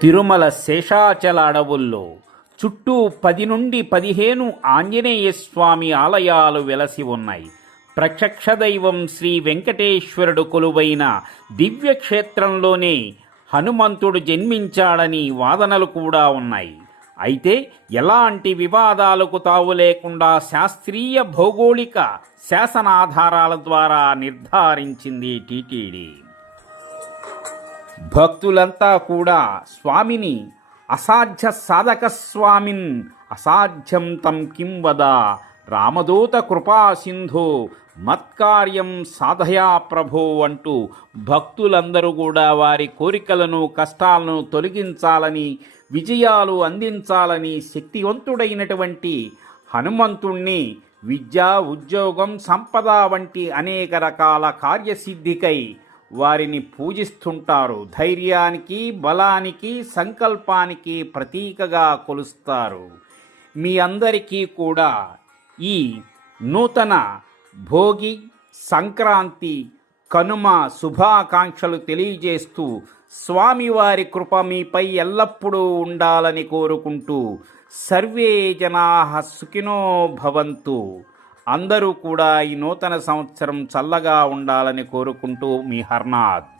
తిరుమల శేషాచల అడవుల్లో చుట్టూ 10 నుండి 15 ఆంజనేయ స్వామి ఆలయాలు వెలసి ఉన్నాయి. ప్రత్యక్ష దైవం శ్రీ వెంకటేశ్వరుడు కొలువైన దివ్యక్షేత్రంలోనే హనుమంతుడు జన్మించాడని వాదనలు కూడా ఉన్నాయి. అయితే ఎలాంటి వివాదాలకు తావు లేకుండా శాస్త్రీయ భౌగోళిక శాసనాధారాల ద్వారా నిర్ధారించింది టీటీడీ. భక్తులంతా కూడా స్వామిని అసాధ్య సాధక స్వామిన్ అసాధ్యం తం కిం వద రామదూత కృపా సింధో మత్కార్యం సాధయా ప్రభో అంటూ భక్తులందరూ కూడా వారి కోరికలను కష్టాలను తొలగించాలని విజయాలు అందించాలని శక్తివంతుడైనటువంటి హనుమంతుణ్ణి విద్య ఉద్యోగం సంపద వంటి అనేక రకాల కార్యసిద్ధికై వారిని పూజిస్తుంటారు. ధైర్యానికి బలానికి సంకల్పానికి ప్రతీకగా కొలుస్తారు. మీ అందరికీ కూడా ఈ నూతన భోగి సంక్రాంతి కనుమ శుభాకాంక్షలు తెలియజేస్తూ స్వామివారి కృప మీపై ఎల్లప్పుడూ ఉండాలని కోరుకుంటూ సర్వే జనాః సుఖినో భవంతు. అందరూ కూడా ఈ నూతన సంవత్సరం చల్లగా ఉండాలని కోరుకుంటూ మీ హర్నాథ్.